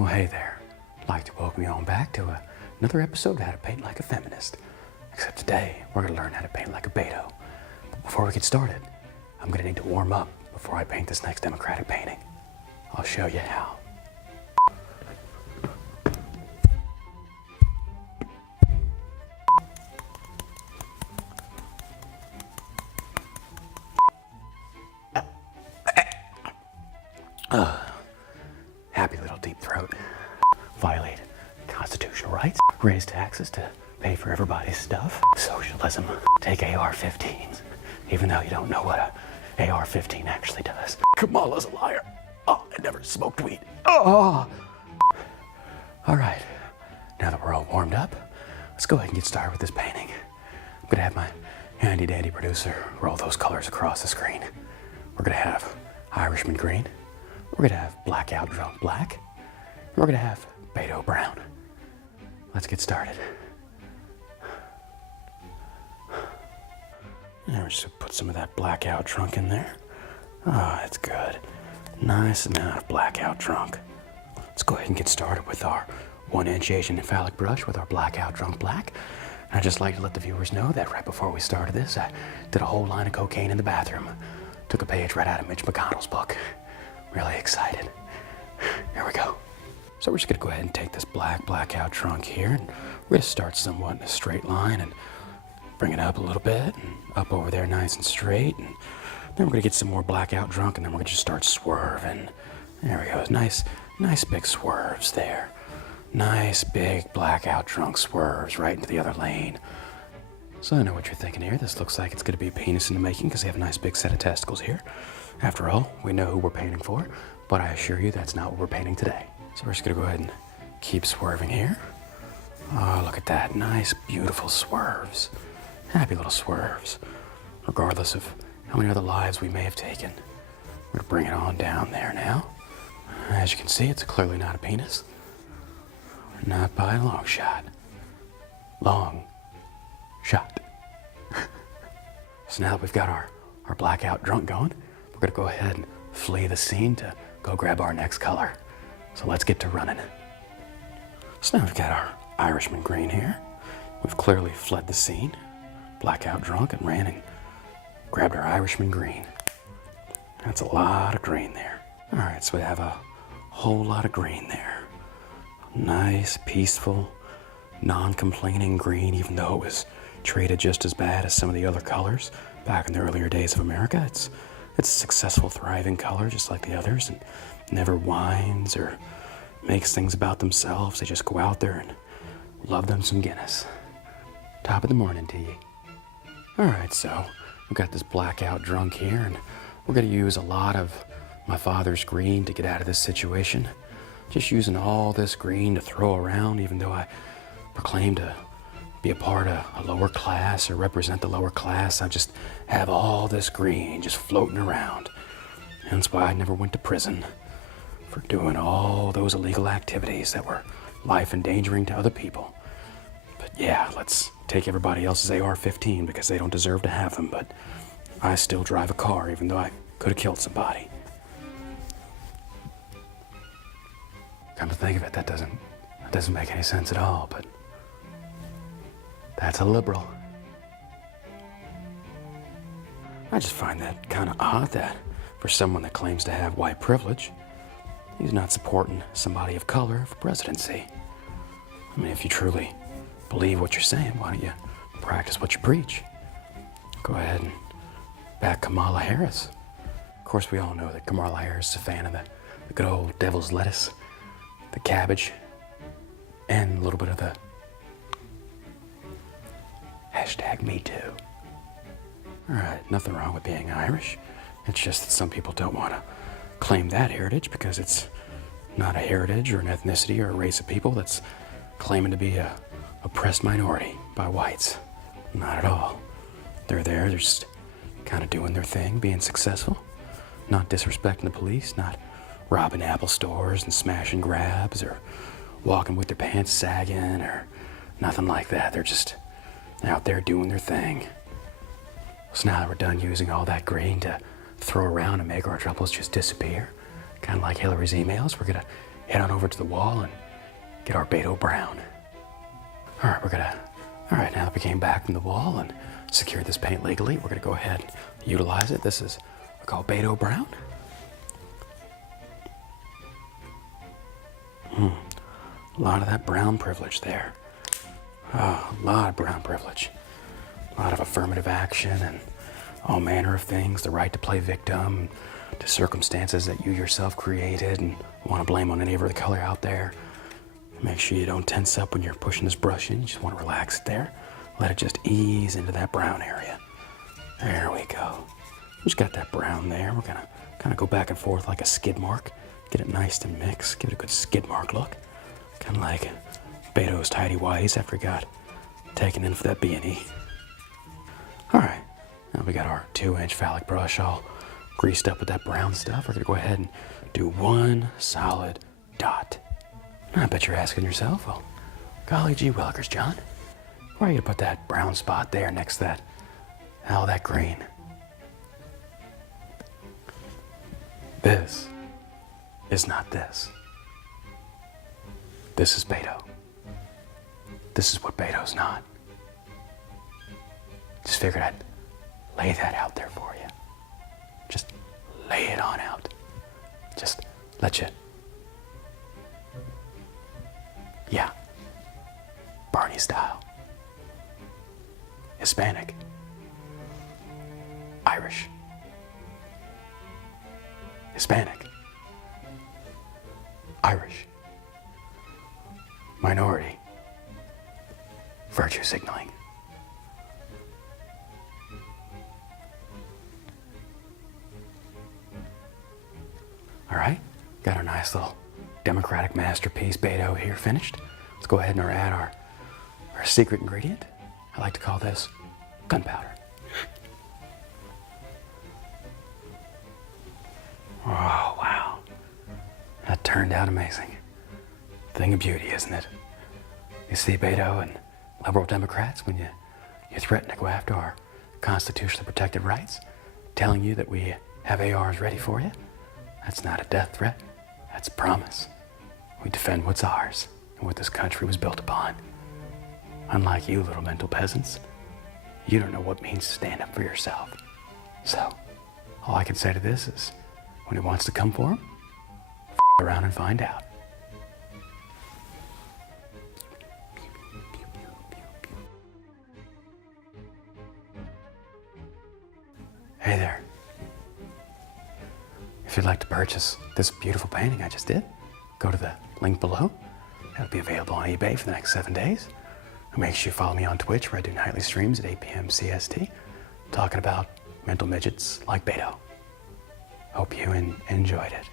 Well, hey there. I'd like to welcome you on back to another episode of How to Paint Like a Feminist. Except today, we're going to learn how to paint like a Beto. But before we get started, I'm going to need to warm up before I paint this next democratic painting. I'll show you how. Happy little deep throat. Violate constitutional rights. Raise taxes to pay for everybody's stuff. Socialism. Take AR-15s, even though you don't know what a AR-15 actually does. Kamala's a liar. Oh, I never smoked weed. Oh! All right, now that we're all warmed up, let's go ahead and get started with this painting. I'm gonna have my handy dandy producer roll those colors across the screen. We're gonna have Irishman green. We're gonna have blackout drunk black. We're gonna have Beto brown. Let's get started. And we're just gonna put some of that blackout drunk in there. Ah, that's good. Nice amount of blackout drunk. Let's go ahead and get started with our 1-inch Asian phallic brush with our blackout drunk black. And I'd just like to let the viewers know that right before we started this, I did a whole line of cocaine in the bathroom. Took a page right out of Mitch McConnell's book. Really excited. Here we go. So we're just gonna go ahead and take this blackout drunk here, and we're gonna start somewhat in a straight line and bring it up a little bit, and up over there nice and straight, and then we're gonna get some more blackout drunk, and then we're gonna just start swerving. There we go. Nice big swerves there. Nice big blackout drunk swerves right into the other lane. So I know what you're thinking here. This looks like it's gonna be a penis in the making because they have a nice big set of testicles here. After all, we know who we're painting for, but I assure you that's not what we're painting today. So we're just gonna go ahead and keep swerving here. Oh, look at that. Nice, beautiful swerves. Happy little swerves. Regardless of how many other lives we may have taken. We're gonna bring it on down there now. As you can see, it's clearly not a penis. Not by a long shot. Long shot. So now that we've got our blackout drunk going, we're gonna go ahead and flee the scene to go grab our next color. So let's get to running. So now we've got our Irishman green here. We've clearly fled the scene, blackout drunk, and ran and grabbed our Irishman green. That's a lot of green there. All right, so we have a whole lot of green there. Nice, peaceful, non-complaining green, even though it was treated just as bad as some of the other colors back in the earlier days of America. It's a successful, thriving color, just like the others, and never whines or makes things about themselves. They just go out there and love them some Guinness. Top of the morning to you. All right, so we've got this blackout drunk here, and we're gonna use a lot of my father's green to get out of this situation. Just using all this green to throw around, even though I proclaim to be a part of a lower class or represent the lower class. I just have all this green just floating around. Hence why I never went to prison for doing all those illegal activities that were life endangering to other people. But yeah, let's take everybody else's AR-15 because they don't deserve to have them, but I still drive a car even though I could have killed somebody. Come to think of it, that doesn't make any sense at all, but that's a liberal. I just find that kind of odd that for someone that claims to have white privilege, he's not supporting somebody of color for presidency. I mean, if you truly believe what you're saying, why don't you practice what you preach? Go ahead and back Kamala Harris. Of course, we all know that Kamala Harris is a fan of the good old devil's lettuce, the cabbage, and a little bit of the #MeToo. All right, nothing wrong with being Irish. It's just that some people don't want to claim that heritage because it's not a heritage or an ethnicity or a race of people that's claiming to be a oppressed minority by whites. Not at all. They're there, they're just kind of doing their thing, being successful, not disrespecting the police, not robbing Apple stores and smashing grabs or walking with their pants sagging or nothing like that. They're just out there doing their thing. So now that we're done using all that green to throw around and make our troubles just disappear, kind of like Hillary's emails, we're gonna head on over to the wall and get our Beto brown. All right, now that we came back from the wall and secured this paint legally, we're gonna go ahead and utilize it. This is what we call Beto brown. A lot of that brown privilege there. Oh, a lot of brown privilege. A lot of affirmative action and all manner of things. The right to play victim to circumstances that you yourself created and want to blame on any of the color out there. Make sure you don't tense up when you're pushing this brush in. You just want to relax it there. Let it just ease into that brown area. There we go. Just got that brown there. We're gonna kind of go back and forth like a skid mark. Get it nice to mix. Give it a good skid mark look. Kind of like Beto's tidy whities after he got taken in for that B&E. All right, now we got our 2-inch phallic brush all greased up with that brown stuff. We're gonna go ahead and do one solid dot. I bet you're asking yourself, well, golly gee willikers, John, why are you gonna put that brown spot there next to that green? This is not this. This is Beto. This is what Beto's not. Just figured I'd lay that out there for you. Just lay it on out. Just let you. Yeah. Barney style. Hispanic. Irish. Hispanic. Irish. Minority. Virtue signaling. All right, got our nice little democratic masterpiece Beto here finished. Let's go ahead and add our secret ingredient. I like to call this gunpowder. Oh, wow. That turned out amazing. Thing of beauty, isn't it? You see, Beto and liberal Democrats, when you threaten to go after our constitutionally protected rights, telling you that we have ARs ready for you, that's not a death threat, that's a promise. We defend what's ours and what this country was built upon. Unlike you little mental peasants, you don't know what it means to stand up for yourself. So, all I can say to this is, when he wants to come for him, around and find out. Hey there. If you'd like to purchase this beautiful painting I just did, go to the link below. It'll be available on eBay for the next 7 days. And make sure you follow me on Twitch, where I do nightly streams at 8 p.m. CST, talking about mental midgets like Beto. Hope you enjoyed it.